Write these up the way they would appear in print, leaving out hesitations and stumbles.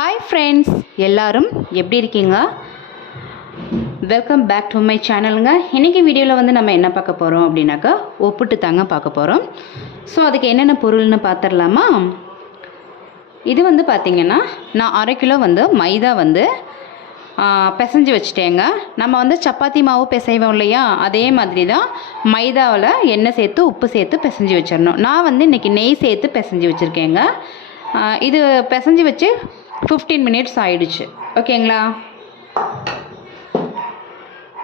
Hi friends, எல்லாரும் எப்படி இருக்கீங்க? வெல்கம் பேக் டு மை சேனலுங்க. இன்றைக்கி வீடியோவில் வந்து நம்ம என்ன பார்க்க போகிறோம் அப்படின்னாக்கா ஒப்புட்டு தாங்க பார்க்க போகிறோம். ஸோ அதுக்கு என்னென்ன பொருள்னு பார்த்துடலாமா? இது வந்து பார்த்திங்கன்னா நான் 1/2 கிலோ வந்து மைதா வந்து பிசைஞ்சு வச்சுட்டேங்க. நம்ம வந்து சப்பாத்தி மாவு பிசைவோம் இல்லையா, அதே மாதிரி தான் மைதாவில் எண்ணெய் சேர்த்து உப்பு சேர்த்து பிசைஞ்சு வச்சிடணும். நான் வந்து இன்றைக்கி நெய் சேர்த்து பிசைஞ்சு வச்சுருக்கேங்க. இது பிசைஞ்சு வச்சு 15 மினிட்ஸ் ஆயிடுச்சு. ஓகேங்களா?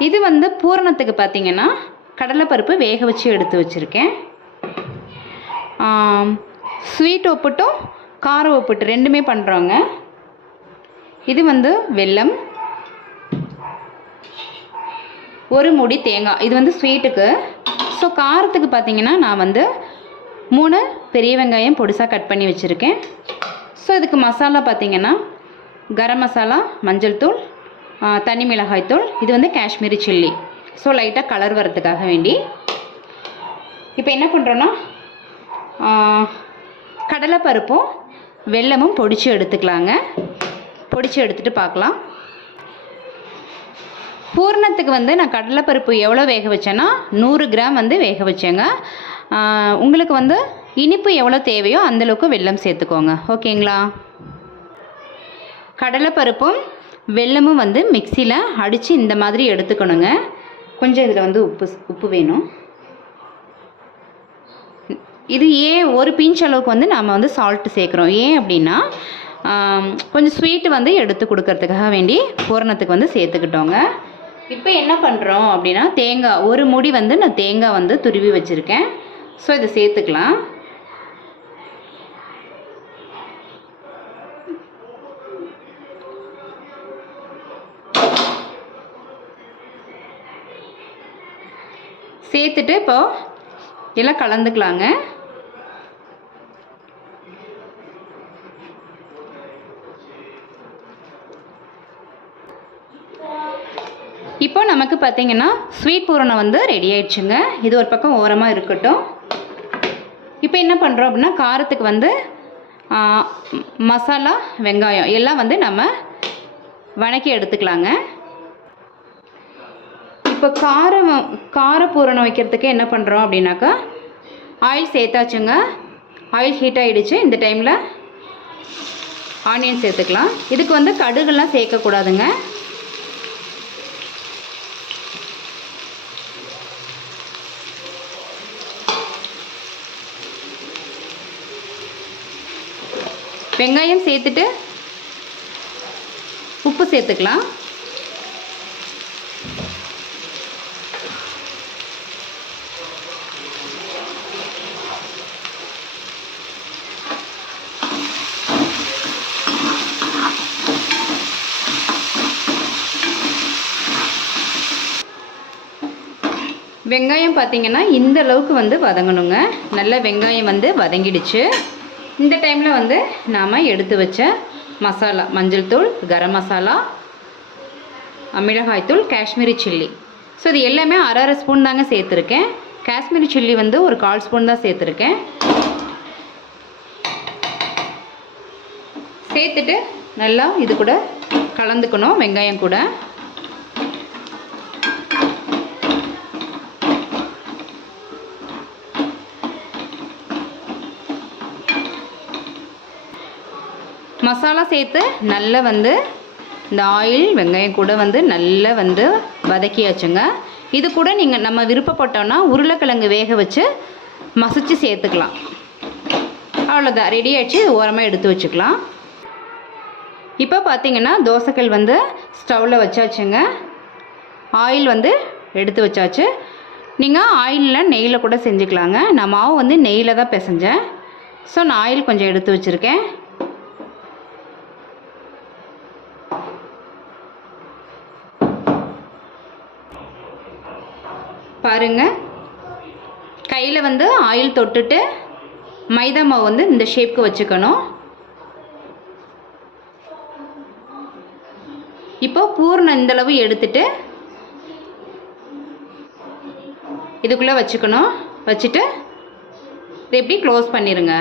இது வந்து பூரணத்துக்கு பார்த்திங்கன்னா கடலைப்பருப்பு வேக வச்சு எடுத்து வச்சுருக்கேன். ஸ்வீட் ஒப்புட்டும் கார ஒப்புட்டு ரெண்டுமே பண்ணுறோங்க. இது வந்து வெல்லம், ஒரு மூடி தேங்காய். இது வந்து ஸ்வீட்டுக்கு. ஸோ காரத்துக்கு பார்த்திங்கன்னா நான் வந்து 3 பெரிய வெங்காயம் பொடிசாக கட் பண்ணி வச்சுருக்கேன். ஸோ இதுக்கு மசாலா பார்த்திங்கன்னா கரம் மசாலா, மஞ்சள் தூள், தனி மிளகாய் தூள், இது வந்து காஷ்மீரி சில்லி. ஸோ லைட்டாக கலர் வரதுக்காக வேண்டி இப்போ என்ன பண்ணுறோன்னா கடலைப்பருப்பும் வெல்லமும் பொடிச்சு எடுத்துக்கலாங்க. பொடிச்சு எடுத்துகிட்டு பார்க்கலாம். பூரணத்துக்கு வந்து நான் கடலைப்பருப்பு எவ்வளோ வேக வச்சேன்னா 100 கிராம் வந்து வேக வச்சேங்க. உங்களுக்கு வந்து இனிப்பு எவ்வளோ தேவையோ அந்தளவுக்கு வெல்லம் சேர்த்துக்கோங்க. ஓகேங்களா? கடலைப்பருப்பும் வெல்லமும் வந்து மிக்சியில் அடித்து இந்த மாதிரி எடுத்துக்கணுங்க. கொஞ்சம் இதில் வந்து உப்பு வேணும். இது ஏன் ஒரு பிஞ்ச் அளவுக்கு வந்து நாம் வந்து சால்ட்டு சேர்க்குறோம். ஏன் அப்படின்னா கொஞ்சம் ஸ்வீட்டு வந்து எடுத்து கொடுக்கறதுக்காக வேண்டி பூரணத்துக்கு வந்து சேர்த்துக்கிட்டோங்க. இப்போ என்ன பண்ணுறோம் அப்படின்னா தேங்காய், ஒரு மூடி வந்து நான் தேங்காய் வந்து துருவி வச்சுருக்கேன். ஸோ இதை சேர்த்துக்கலாம். சேர்த்துட்டு இப்போ எல்லாம் கலந்துக்கலாங்க. இப்போ நமக்கு பார்த்திங்கன்னா ஸ்வீட் பூரணம் வந்து ரெடி ஆயிடுச்சுங்க. இது ஒரு பக்கம் ஓரமாக இருக்கட்டும். இப்போ என்ன பண்ணுறோம் அப்படின்னா காரத்துக்கு வந்து மசாலா, வெங்காயம் எல்லாம் வந்து நம்ம வணக்கி எடுத்துக்கலாங்க. இப்போ கார பூரணம் வைக்கிறதுக்கு என்ன பண்ணுறோம் அப்படின்னாக்கா ஆயில் சேர்த்தாச்சுங்க. ஆயில் ஹீட் ஆகிடுச்சு. இந்த டைமில் ஆனியன் சேர்த்துக்கலாம். இதுக்கு வந்து கடுகுலாம் சேர்க்கக்கூடாதுங்க. வெங்காயம் சேர்த்துட்டு உப்பு சேர்த்துக்கலாம். வெங்காயம் பார்த்திங்கன்னா இந்த அளவுக்கு வந்து வதங்கணுங்க. நல்ல வெங்காயம் வந்து வதங்கிடுச்சு. இந்த டைமில் வந்து நாம் எடுத்து வச்ச மசாலா, மஞ்சள் தூள், கரம் மசாலா, மிளகாய் தூள், காஷ்மீரி சில்லி. ஸோ இது எல்லாமே அரை ஸ்பூன் தாங்க சேர்த்துருக்கேன். காஷ்மீரி சில்லி வந்து ஒரு 1/4 ஸ்பூன் தான் சேர்த்துருக்கேன். சேர்த்துட்டு நல்லா இது கூட கலந்துக்கணும். வெங்காயம் கூட மசாலா சேர்த்து நல்லா வந்து இந்த ஆயில் வெங்காயம் கூட வந்து நல்லா வந்து வதக்கியாச்சுங்க. இது கூட நீங்கள் நம்ம விருப்பப்பட்டோன்னா உருளைக்கிழங்கு வேக வச்சு மசிச்சு சேர்த்துக்கலாம். அவ்வளோதான், ரெடி ஆகிடுச்சு. ஓரமாக எடுத்து வச்சுக்கலாம். இப்போ பார்த்திங்கன்னா தோசைக்கல் வந்து ஸ்டவ்வில் வச்சாச்சுங்க. ஆயில் வந்து எடுத்து வச்சாச்சு. நீங்கள் ஆயிலில் நெய்யில் கூட செஞ்சுக்கலாங்க. நான் மாவு வந்து நெய்யில் தான் பிசைஞ்சேன். ஸோ நான் ஆயில் கொஞ்சம் எடுத்து வச்சுருக்கேன். பாருங்கள், கையில் வந்து ஆயில் தொட்டுட்டு மைதா மாவு வந்து இந்த ஷேப்புக்கு வச்சுக்கணும். இப்போ பூரணம் இந்தளவு எடுத்துட்டு இதுக்குள்ளே வச்சுக்கணும். வச்சுட்டு இதை எப்படி க்ளோஸ் பண்ணிடுங்க.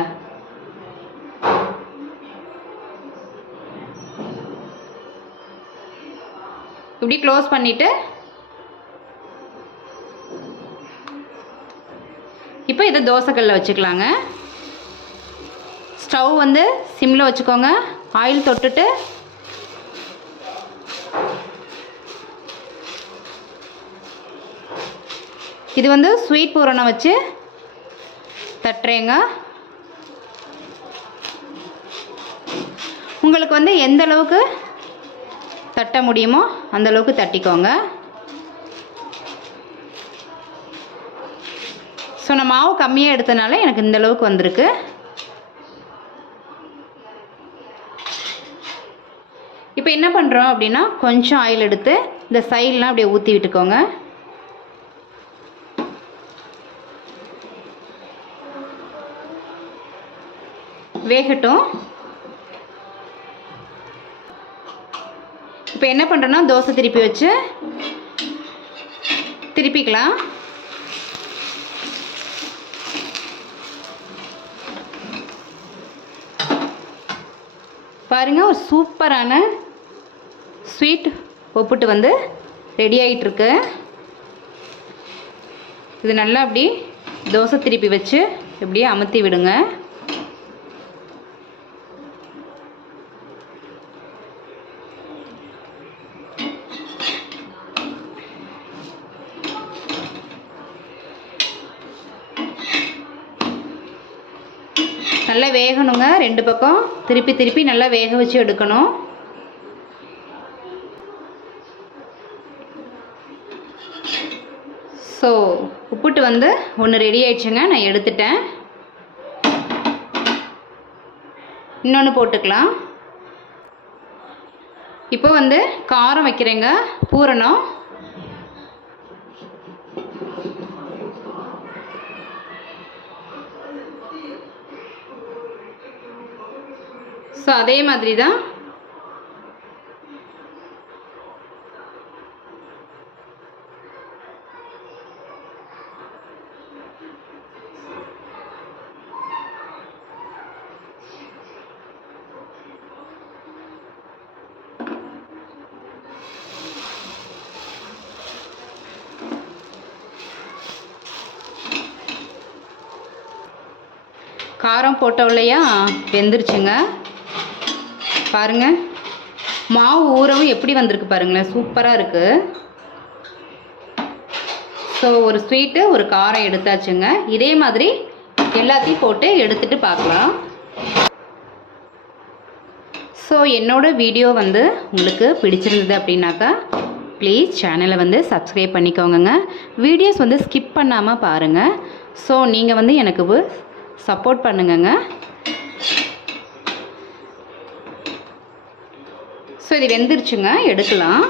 இப்படி க்ளோஸ் பண்ணிவிட்டு இப்போ இதை தோசைக்கல்லில் வச்சுக்கலாங்க. ஸ்டவ் வந்து சிம்மில் வச்சுக்கோங்க. ஆயில் தொட்டுட்டு இது வந்து ஸ்வீட் பூரணம் வச்சு தட்டுறேங்க. உங்களுக்கு வந்து எந்த அளவுக்கு தட்ட முடியுமோ அந்த அளவுக்கு தட்டிக்கோங்க. ஸோ நான் மாவு கம்மியாக எடுத்தனால எனக்கு இந்த அளவுக்கு வந்திருக்கு. இப்போ என்ன பண்ணுறோம் அப்படின்னா கொஞ்சம் ஆயில் எடுத்து இந்த சைட்லாம் அப்படியே ஊற்றி விட்டுக்கோங்க. வேகட்டும். இப்போ என்ன பண்ணுறோன்னா தோசை திருப்பி வச்சு திருப்பிக்கலாம். பாருங்கள், ஒரு சூப்பரான ஸ்வீட் ஒப்புட்டு வந்து ரெடி ஆகிட்டுருக்கு. இது நல்லா அப்படி தோசை திருப்பி வச்சு இப்படியே அமுத்தி விடுங்க. நல்லா வேகணுங்க. ரெண்டு பக்கம் திருப்பி திருப்பி நல்லா வேக வச்சு எடுக்கணும். ஸோ உப்புட்டு வந்து ஒன்று ரெடி ஆயிடுச்சுங்க. நான் எடுத்துட்டேன். இன்னொன்று போட்டுக்கலாம். இப்போ வந்து காரம் வைக்கிறேங்க. பூரணம் ஸோ அதே மாதிரி தான் காரம் போட்டவுலையா வெந்துருச்சுங்க. பாருங்கள், மாவு ஊறவும் எப்படி வந்திருக்கு பாருங்களேன், சூப்பராக இருக்குது. ஸோ ஒரு ஸ்வீட்டு ஒரு காரம் எடுத்தாச்சுங்க. இதே மாதிரி எல்லாத்தையும் போட்டு எடுத்துகிட்டு பார்க்கலாம். ஸோ என்னோடய வீடியோ வந்து உங்களுக்கு பிடிச்சிருந்தது அப்படின்னாக்கா ப்ளீஸ் சேனலை வந்து சப்ஸ்கிரைப் பண்ணிக்கோங்க. வீடியோஸ் வந்து ஸ்கிப் பண்ணாமல் பாருங்கள். ஸோ நீங்கள் வந்து எனக்கு சப்போர்ட் பண்ணுங்கங்க. ஸோ இது வெந்துருச்சுங்க, எடுக்கலாம்.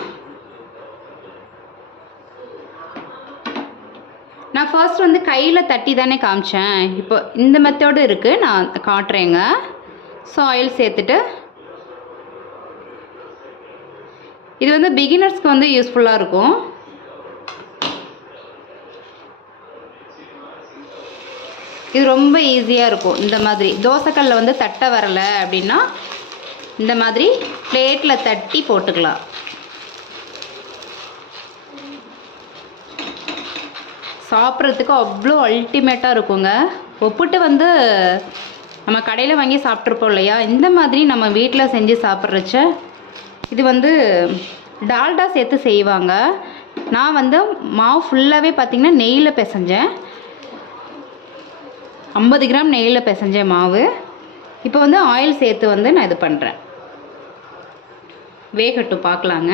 நான் ஃபர்ஸ்ட் வந்து கையில் தட்டி தானே காமிச்சேன். இப்போ இந்த மெத்தடு இருக்குது, நான் காட்டுறேங்க. ஸோ ஆயில் சேர்த்துட்டு இது வந்து பிகினர்ஸ்க்கு வந்து யூஸ்ஃபுல்லாக இருக்கும். இது ரொம்ப ஈஸியாக இருக்கும். இந்த மாதிரி தோசைக்கல்லில் வந்து தட்ட வரலை அப்படின்னா இந்த மாதிரி பிளேட்டில் தட்டி போட்டுக்கலாம். சாப்பிட்றதுக்கு அவ்வளோ அல்டிமேட்டாக இருக்குங்க. ஒப்புட்டு வந்து நம்ம கடையில் வாங்கி சாப்பிட்ருப்போம் இல்லையா, இந்த மாதிரி நம்ம வீட்டில் செஞ்சு சாப்பிட்றச்ச இது வந்து டால்டா சேர்த்து செய்வாங்க. நான் வந்து மாவு ஃபுல்லாகவே பார்த்திங்கன்னா நெய்யில் பிசைஞ்சேன். 50 கிராம் நெய்யில் பிசைஞ்சேன் மாவு. இப்போ வந்து ஆயில் சேர்த்து வந்து நான் இது பண்ணுறேன். வேகட்டும், பார்க்கலாங்க.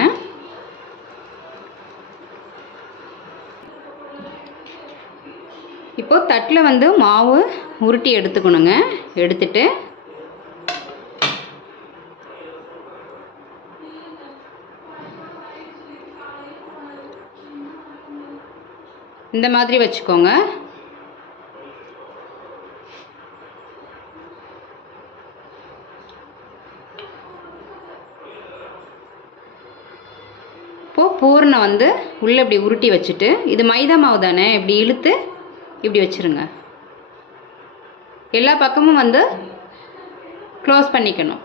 இப்போது தட்டில் வந்து மாவு உருட்டி எடுத்துக்கணுங்க. எடுத்துட்டு இந்த மாதிரி வச்சுக்கோங்க. இப்போது பூரணம் வந்து உள்ளே இப்படி உருட்டி வச்சுட்டு, இது மைதா மாவு தானே, இப்படி இழுத்து இப்படி வச்சுருங்க. எல்லா பக்கமும் வந்து க்ளோஸ் பண்ணிக்கணும்.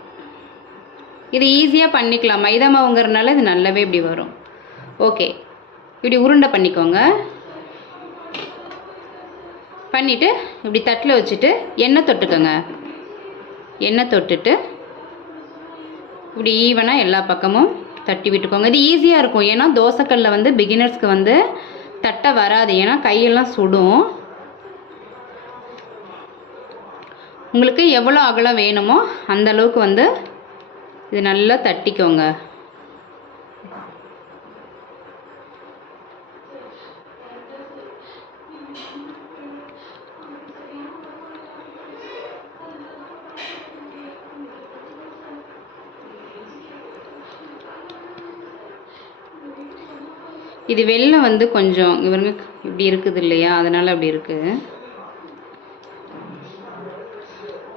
இது ஈஸியாக பண்ணிக்கலாம். மைதா மாவுங்கிறதுனால இது நல்லாவே இப்படி வரும். ஓகே, இப்படி உருண்டை பண்ணிக்கோங்க. பண்ணிவிட்டு இப்படி தட்டில் வச்சுட்டு எண்ணெய் தொட்டுக்கோங்க. எண்ணெய் தொட்டுட்டு இப்படி ஈவனாக எல்லா பக்கமும் தட்டி விட்டுக்கோங்க. இது ஈஸியாக இருக்கும். ஏன்னா தோசைக்கல்லில் வந்து பிகினர்ஸ்க்கு வந்து தட்ட வராது. ஏன்னா கையெல்லாம் சுடும். உங்களுக்கு எவ்வளோ அகலம் வேணுமோ அந்த அளவுக்கு வந்து இது நல்லா தட்டிக்கோங்க. இது வெல்லம் வந்து கொஞ்சம் இவங்க இப்படி இருக்குது இல்லையா, அதனால் அப்படி இருக்குது.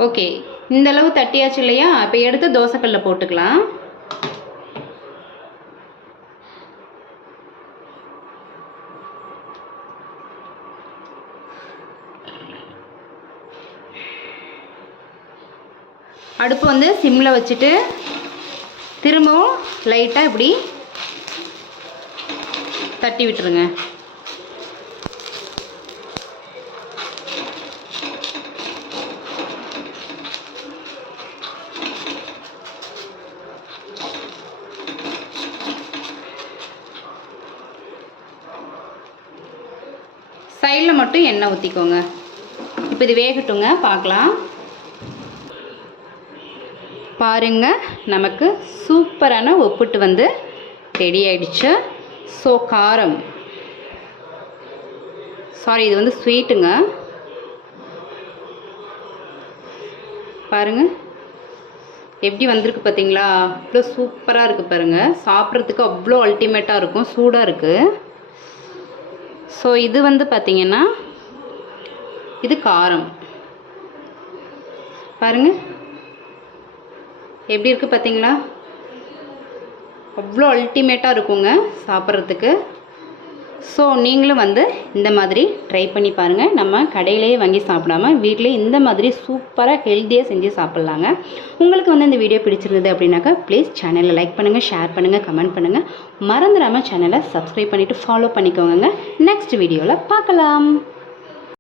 ஓகே, இந்த அளவு தட்டியாச்சு இல்லையா? இப்போ எடுத்து தோசைக்கல்லில் போட்டுக்கலாம். அடுப்பு வந்து சிம்மில் வச்சுட்டு திரும்பவும் லைட்டாக இப்படி தட்டி விட்டுருங்க. சைடில் மட்டும் எண்ணெய் ஊற்றிக்கோங்க. இப்போ இது வேகட்டுங்க, பார்க்கலாம். பாருங்கள், நமக்கு சூப்பரான ஒப்புட்டு வந்து ரெடி ஆயிடுச்சு. ஸோ காரம், சாரி இது வந்து ஸ்வீட்டுங்க. பாருங்கள் எப்படி வந்திருக்கு பார்த்தீங்களா? அவ்வளோ சூப்பராக இருக்குது பாருங்கள். சாப்பிட்றதுக்கு அவ்வளோ அல்டிமேட்டாக இருக்கும். சூடாக இருக்குது. ஸோ இது வந்து பார்த்திங்கன்னா இது காரம். பாருங்கள் எப்படி இருக்குது பார்த்தீங்களா? அவ்வளோ அல்டிமேட்டாக இருக்குங்க சாப்பிட்றதுக்கு. ஸோ நீங்களும் வந்து இந்த மாதிரி ட்ரை பண்ணி பாருங்கள். நம்ம கடையிலேயே வாங்கி சாப்பிடாம வீட்டிலே இந்த மாதிரி சூப்பராக ஹெல்த்தியாக செஞ்சு சாப்பிட்லாங்க. உங்களுக்கு வந்து இந்த வீடியோ பிடிச்சிருந்தது அப்படின்னாக்கா ப்ளீஸ் சேனலை லைக் பண்ணுங்கள், ஷேர் பண்ணுங்கள், கமெண்ட் பண்ணுங்கள். மறந்துடாமல் சேனலை சப்ஸ்கிரைப் பண்ணிவிட்டு ஃபாலோ பண்ணிக்கோங்க. நெக்ஸ்ட் வீடியோவில் பார்க்கலாம்.